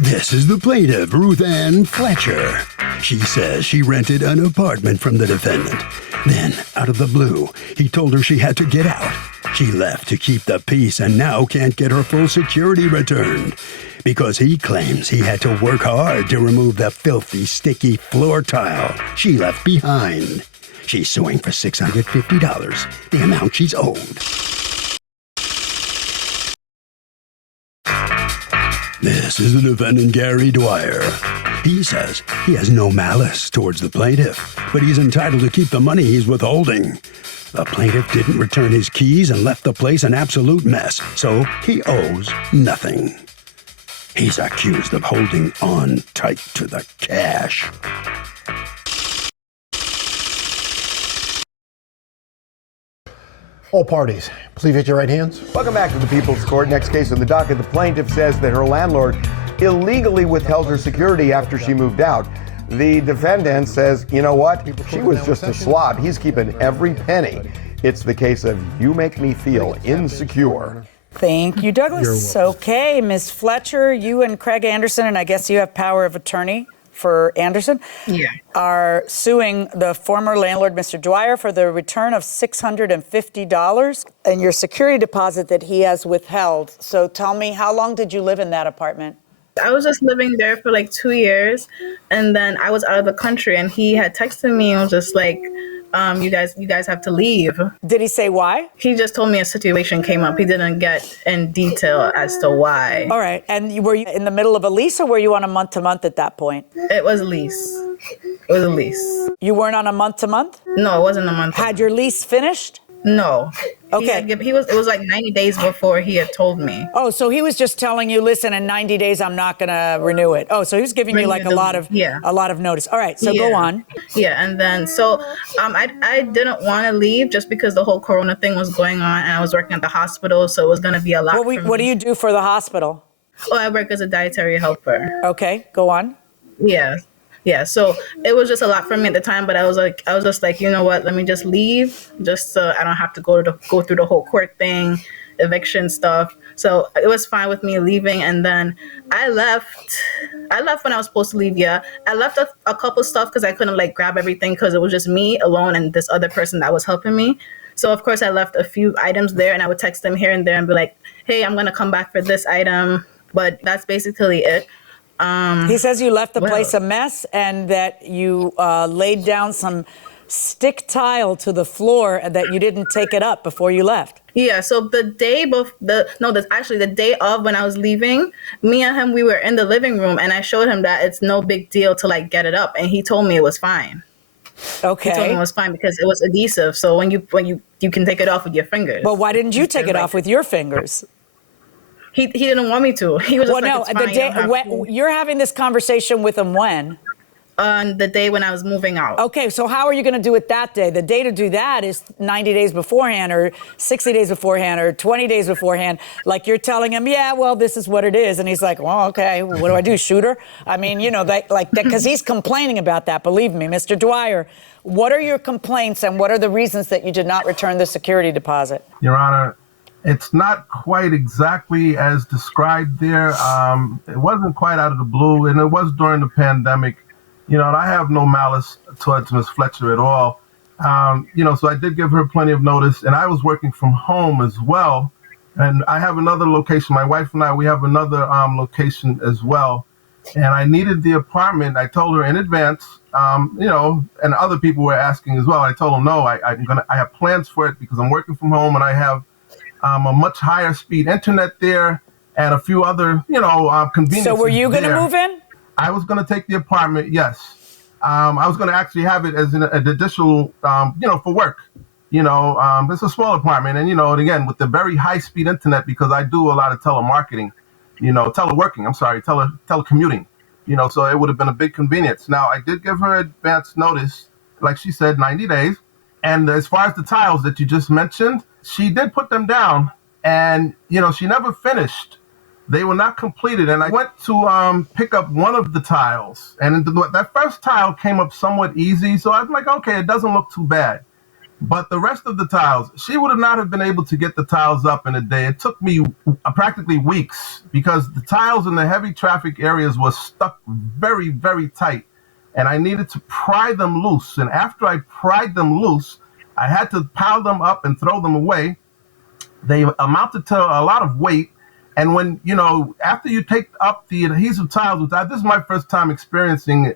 This is the plaintiff, Ruth Ann Fletcher. She says she rented an apartment from the defendant. Then, out of the blue, he told her she had to get out. She left to keep the peace and now can't get her full security returned because he claims he had to work hard to remove the filthy, sticky floor tile she left behind. She's suing for $650, the amount she's owed. This is the defendant, Gary Dwyer. He says he has no malice towards the plaintiff, but he's entitled to keep the money he's withholding. The plaintiff didn't return his keys and left the place an absolute mess, so he owes nothing. He's accused of holding on tight to the cash. All parties, please raise your right hands. Welcome back to the People's Court. Next case on the docket, the plaintiff says that her landlord illegally withheld her security after she moved out. The defendant says, you know what? She was just a slob. He's keeping every penny. It's the case of you make me feel insecure. Thank you, Douglas. Okay, Ms. Fletcher, you and Craig Anderson, and I guess you have power of attorney for Anderson, are suing the former landlord, Mr. Dwyer, for the return of $650 and your security deposit that he has withheld. So tell me, how long did you live in that apartment? I was just living there for like 2 years, and then I was out of the country, and he had texted me and was just like, you guys have to leave. Did he say why? He just told me a situation came up. He didn't get in detail as to why. All right. And were you in the middle of a lease, or were you on a month-to-month at that point? It was a lease. It was a lease. You weren't on a month-to-month? No, it wasn't a month. Had your lease finished? No. Okay. It was like 90 days before he had told me. Oh, so he was just telling you, listen, in 90 days I'm not going to renew it. Oh, so he was giving you like a lot of notice. All right, so go on. Yeah, and then I didn't want to leave just because the whole corona thing was going on, and I was working at the hospital, so it was going to be a lot. What do you do for the hospital? Oh, I work as a dietary helper. Okay, go on. Yeah, so it was just a lot for me at the time, but I was just like, you know what, let me just leave, just so I don't have to go through the whole court thing, eviction stuff. So it was fine with me leaving, and then I left when I was supposed to leave. Yeah, I left a couple stuff because I couldn't like grab everything because it was just me alone and this other person that was helping me. So of course I left a few items there, and I would text them here and there and be like, hey, I'm gonna come back for this item, but that's basically it. He says you left the place a mess and that you laid down some stick tile to the floor and that you didn't take it up before you left. Yeah, so the day the day of when I was leaving, me and him, we were in the living room, and I showed him that it's no big deal to like get it up, and he told me it was fine. Okay. He told me it was fine because it was adhesive, so when you can take it off with your fingers. But why didn't you take it off with your fingers? He didn't want me to. He was just no, it's fine, the day you're having this conversation with him when? On the day when I was moving out. Okay, so how are you going to do it that day? The day to do that is 90 days beforehand or 60 days beforehand or 20 days beforehand. Like you're telling him, yeah, well, this is what it is. And he's like, well, okay, what do I do, shoot her? I mean, you know, because he's complaining about that, believe me. Mr. Dwyer, what are your complaints and what are the reasons that you did not return the security deposit? Your Honor, it's not quite exactly as described there. It wasn't quite out of the blue, and it was during the pandemic. You know, and I have no malice towards Ms. Fletcher at all. You know, so I did give her plenty of notice, and I was working from home as well. And I have another location. My wife and I, we have another location as well. And I needed the apartment. I told her in advance, you know, and other people were asking as well. I told them, no, I have plans for it because I'm working from home and I have a much higher speed internet there and a few other, you know, conveniences. So were you going to move in? I was going to take the apartment, yes. I was going to actually have it as an additional, you know, for work. You know, it's a small apartment. And, you know, and again, with the very high-speed internet, because I do a lot of telemarketing, you know, telecommuting, you know, so it would have been a big convenience. Now, I did give her advance notice, like she said, 90 days. And as far as the tiles that you just mentioned, she did put them down. And, you know, she never finished. They were not completed, and I went to pick up one of the tiles, and that first tile came up somewhat easy, so I was like, okay, it doesn't look too bad. But the rest of the tiles, she would not have been able to get the tiles up in a day. It took me practically weeks because the tiles in the heavy traffic areas were stuck very, very tight. And I needed to pry them loose. And after I pried them loose, I had to pile them up and throw them away. They amounted to a lot of weight. And when, after you take up the adhesive tiles, this is my first time experiencing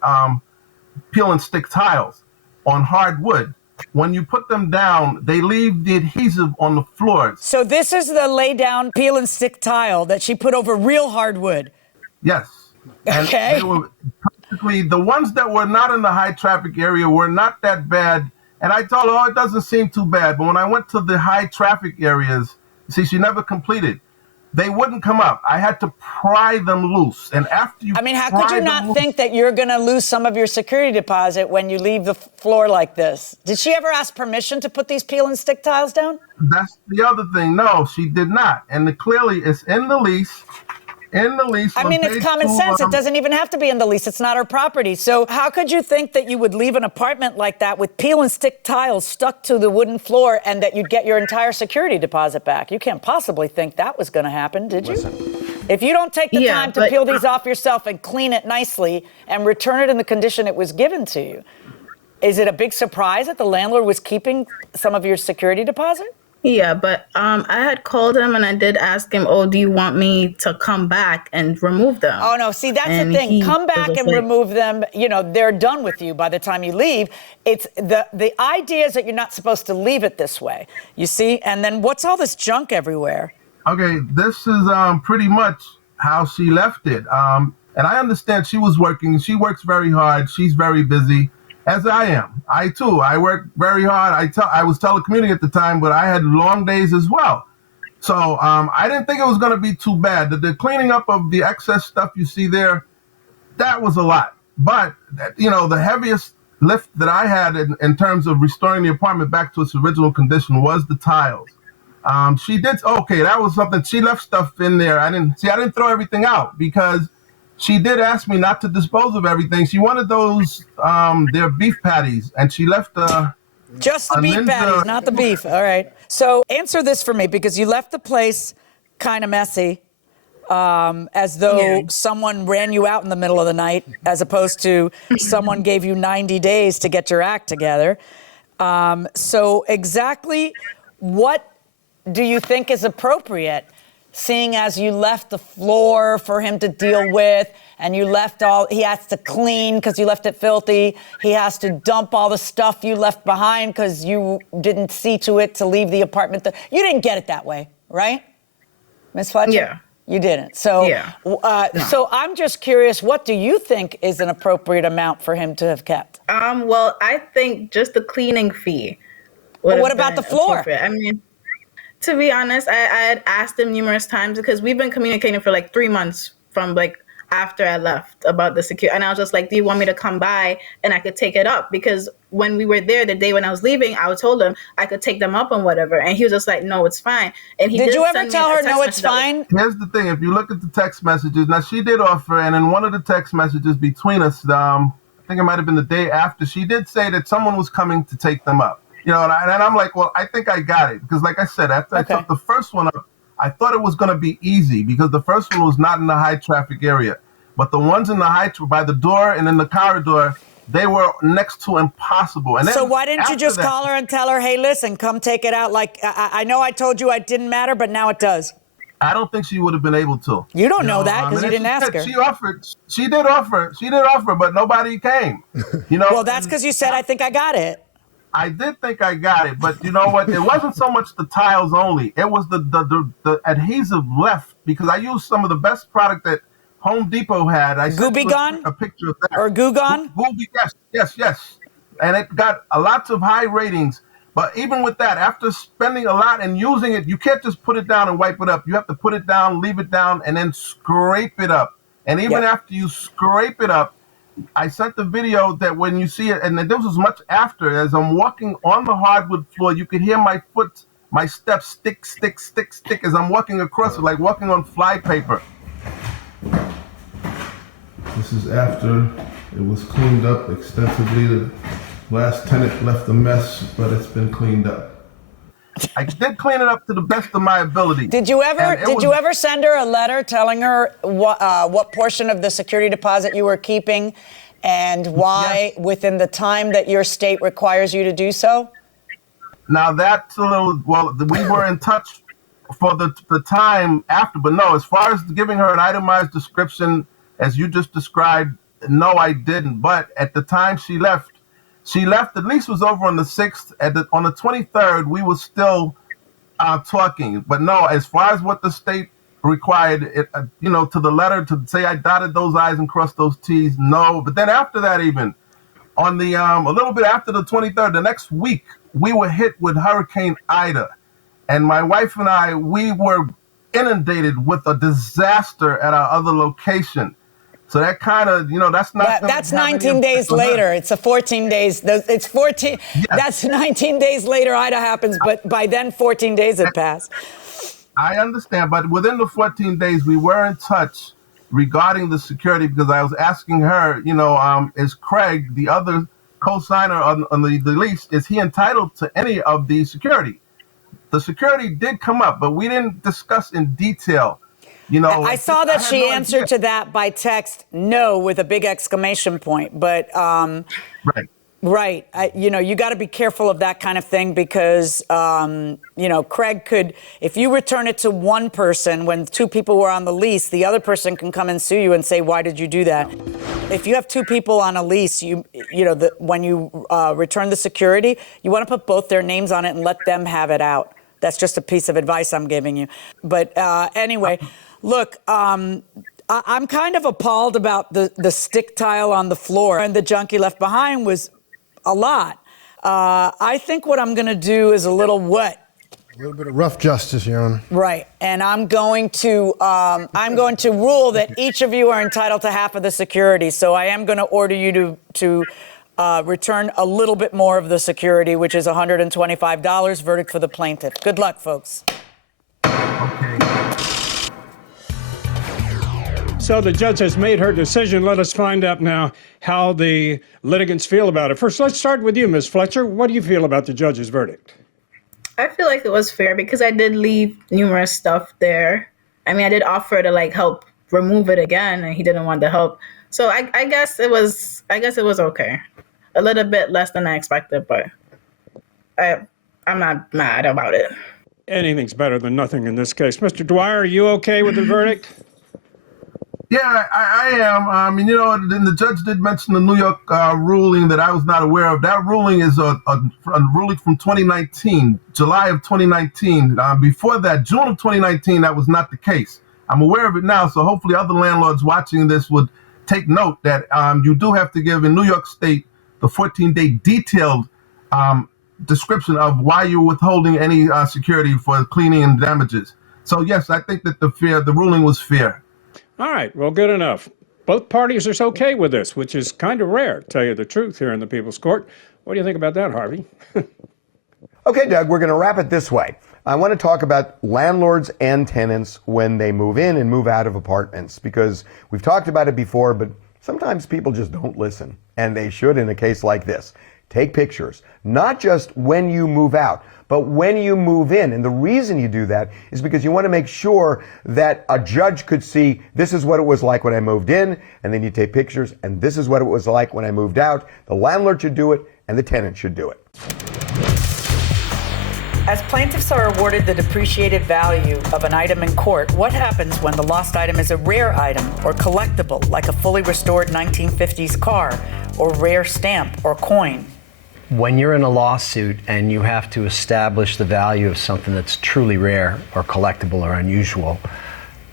peel and stick tiles on hardwood. When you put them down, they leave the adhesive on the floors. So this is the lay down peel and stick tile that she put over real hardwood. Yes. And okay. They were practically, the ones that were not in the high traffic area were not that bad. And I told her, it doesn't seem too bad. But when I went to the high traffic areas, see, she never completed. They wouldn't come up. I had to pry them loose. And after you how could you not think that you're going to lose some of your security deposit when you leave the floor like this? Did she ever ask permission to put these peel and stick tiles down? That's the other thing. No, she did not. And clearly it's in the lease. It's common sense. It doesn't even have to be in the lease. It's not her property. So how could you think that you would leave an apartment like that with peel and stick tiles stuck to the wooden floor and that you'd get your entire security deposit back? You can't possibly think that was going to happen, did you? If you don't take the time to peel these off yourself and clean it nicely and return it in the condition it was given to you, is it a big surprise that the landlord was keeping some of your security deposit? Yeah, but I had called him and I did ask him, do you want me to come back and remove them? Oh, no. See, that's the thing. Come back and remove them. They're done with you by the time you leave. It's the idea is that you're not supposed to leave it this way, you see? And then what's all this junk everywhere? Okay, this is pretty much how she left it. And I understand she was working. She works very hard. She's very busy. As I am. I work very hard. I was telecommuting at the time, but I had long days as well. So I didn't think it was going to be too bad. The cleaning up of the excess stuff you see there, that was a lot. But, the heaviest lift that I had in terms of restoring the apartment back to its original condition was the tiles. She did, that was something. She left stuff in there. I didn't throw everything out because she did ask me not to dispose of everything. She wanted those, their beef patties, and she left just the beef patties, not the beef. All right. So answer this for me, because you left the place kind of messy, as though someone ran you out in the middle of the night, as opposed to someone gave you 90 days to get your act together. So exactly what do you think is appropriate, seeing as you left the floor for him to deal with, and you left he has to clean because you left it filthy. He has to dump all the stuff you left behind because you didn't see to it to leave the apartment. You didn't get it that way, right, Ms. Fletcher? Yeah. You didn't. So, no. So I'm just curious, what do you think is an appropriate amount for him to have kept? Well, I think just the cleaning fee. What about the floor? I mean, to be honest, I had asked him numerous times because we've been communicating for like 3 months from like after I left about the security. And I was just like, do you want me to come by and I could take it up? Because when we were there the day when I was leaving, I told him I could take them up and whatever. And he was just like, no, it's fine. And he did you ever tell her, no, it's fine? Here's the thing. If you look at the text messages, now she did offer, and in one of the text messages between us, I think it might have been the day after, she did say that someone was coming to take them up. And I'm like, well, I think I got it. Because like I said, after I took the first one up, I thought it was going to be easy because the first one was not in the high traffic area. But the ones in the by the door and in the corridor, they were next to impossible. And then so why didn't you just call her and tell her, hey, listen, come take it out? Like, I know I told you it didn't matter, but now it does. I don't think she would have been able to. You don't know that because you didn't ask her. She did offer, but nobody came. Well, that's because you said, I think I got it. I did think I got it, but you know what? It wasn't so much the tiles only. It was the adhesive left, because I used some of the best product that Home Depot had. I sent a picture of that. Or Goo Gone? Yes. And it got lots of high ratings. But even with that, after spending a lot and using it, you can't just put it down and wipe it up. You have to put it down, leave it down, and then scrape it up. And even after you scrape it up, I sent the video that when you see it, and this was much after, as I'm walking on the hardwood floor, you could hear my steps stick as I'm walking across it, like walking on fly paper. This is after it was cleaned up extensively. Last tenant left a mess, but it's been cleaned up. I did clean it up to the best of my ability. Did you ever send her a letter telling her what portion of the security deposit you were keeping and why within the time that your state requires you to do so? Now that's a little, well, we were in touch for the time after, but no, as far as giving her an itemized description, as you just described, no, I didn't. But at the time she left, the lease was over on the 6th. On the 23rd, we were still talking. But no, as far as what the state required, to the letter to say I dotted those I's and crossed those T's, no. But then after that, even on the a little bit after the 23rd, the next week, we were hit with Hurricane Ida. And my wife and I, we were inundated with a disaster at our other location. So that kind of, that's not. That's 19 days later. It's a 14 days. It's 14. Yes. That's 19 days later. Ida happens, but by then 14 days had passed. I understand, but within the 14 days, we were in touch regarding the security because I was asking her, is Craig, the other co-signer on the lease, is he entitled to any of the security? The security did come up, but we didn't discuss in detail. I saw that she answered to that by text, no, with a big exclamation point. But right, you got to be careful of that kind of thing because Craig could, if you return it to one person when two people were on the lease, the other person can come and sue you and say, why did you do that? If you have two people on a lease, when you return the security, you want to put both their names on it and let them have it out. That's just a piece of advice I'm giving you. But anyway, look, I'm kind of appalled about the stick tile on the floor, and the junkie left behind was a lot. I think what I'm going to do is a little what? A little bit of rough justice, Your Honor. Right, and I'm going to rule that each of you are entitled to half of the security. So I am going to order you to return a little bit more of the security, which is $125. Verdict for the plaintiff. Good luck, folks. Okay. So the judge has made her decision. Let us find out now how the litigants feel about it. First, let's start with you, Ms. Fletcher. What do you feel about the judge's verdict? I feel like it was fair because I did leave numerous stuff there. I mean, I did offer to help remove it again, and he didn't want the help. So I guess it was okay. A little bit less than I expected, but I'm not mad about it. Anything's better than nothing in this case. Mr. Dwyer, are you okay with the verdict? Yeah, I am. Then the judge did mention the New York ruling that I was not aware of. That ruling is a ruling from 2019, July of 2019. Before that, June of 2019, that was not the case. I'm aware of it now, so hopefully other landlords watching this would take note that you do have to give in New York State the 14-day detailed description of why you're withholding any security for cleaning and damages. So yes, I think that the ruling was fair. All right, well, good enough. Both parties are okay with this, which is kind of rare, to tell you the truth, here in the People's Court. What do you think about that, Harvey? Okay, Doug, we're going to wrap it this way. I want to talk about landlords and tenants when they move in and move out of apartments, because we've talked about it before, but sometimes people just don't listen, and they should in a case like this. Take pictures, not just when you move out, but when you move in. And the reason you do that is because you want to make sure that a judge could see, this is what it was like when I moved in, and then you take pictures, and this is what it was like when I moved out. The landlord should do it, and the tenant should do it. As plaintiffs are awarded the depreciated value of an item in court, what happens when the lost item is a rare item or collectible, like a fully restored 1950s car or rare stamp or coin? When you're in a lawsuit and you have to establish the value of something that's truly rare or collectible or unusual,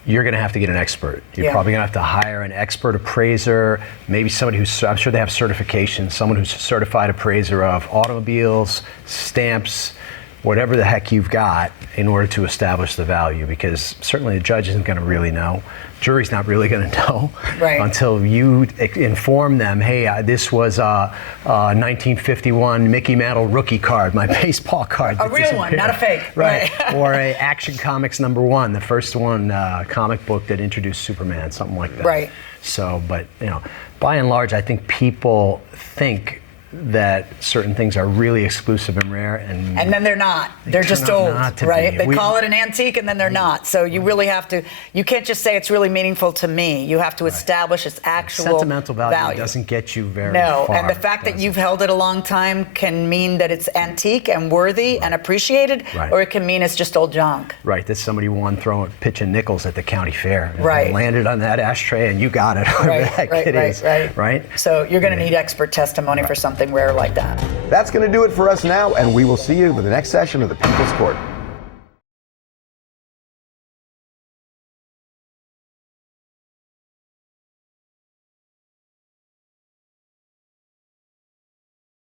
you're going to have to get an expert. You're probably going to have to hire an expert appraiser, maybe somebody who's, I'm sure they have certification, someone who's a certified appraiser of automobiles, stamps, whatever the heck you've got in order to establish the value, because certainly the judge isn't going to really know. Jury's not really going to know until you inform them, hey, this was a 1951 Mickey Mantle rookie card, my baseball card. A real one, not a fake. Right. Or a Action Comics #1, the first one, comic book that introduced Superman, something like that. Right. So, but, by and large, I think people think that certain things are really exclusive and rare, and then they're not. They're just turn out old, not to right? be. They call it an antique, and then they're not. So you really have to. You can't just say it's really meaningful to me. You have to establish its actual sentimental value doesn't get you very far. And the fact that you've held it a long time can mean that it's antique and worthy and appreciated, or it can mean it's just old junk. Right, that somebody won pitching nickels at the county fair. Right. Landed on that ashtray and you got it. Right. So you're going to need expert testimony for something rare like that. That's going to do it for us now, and we will see you for the next session of the People's Court.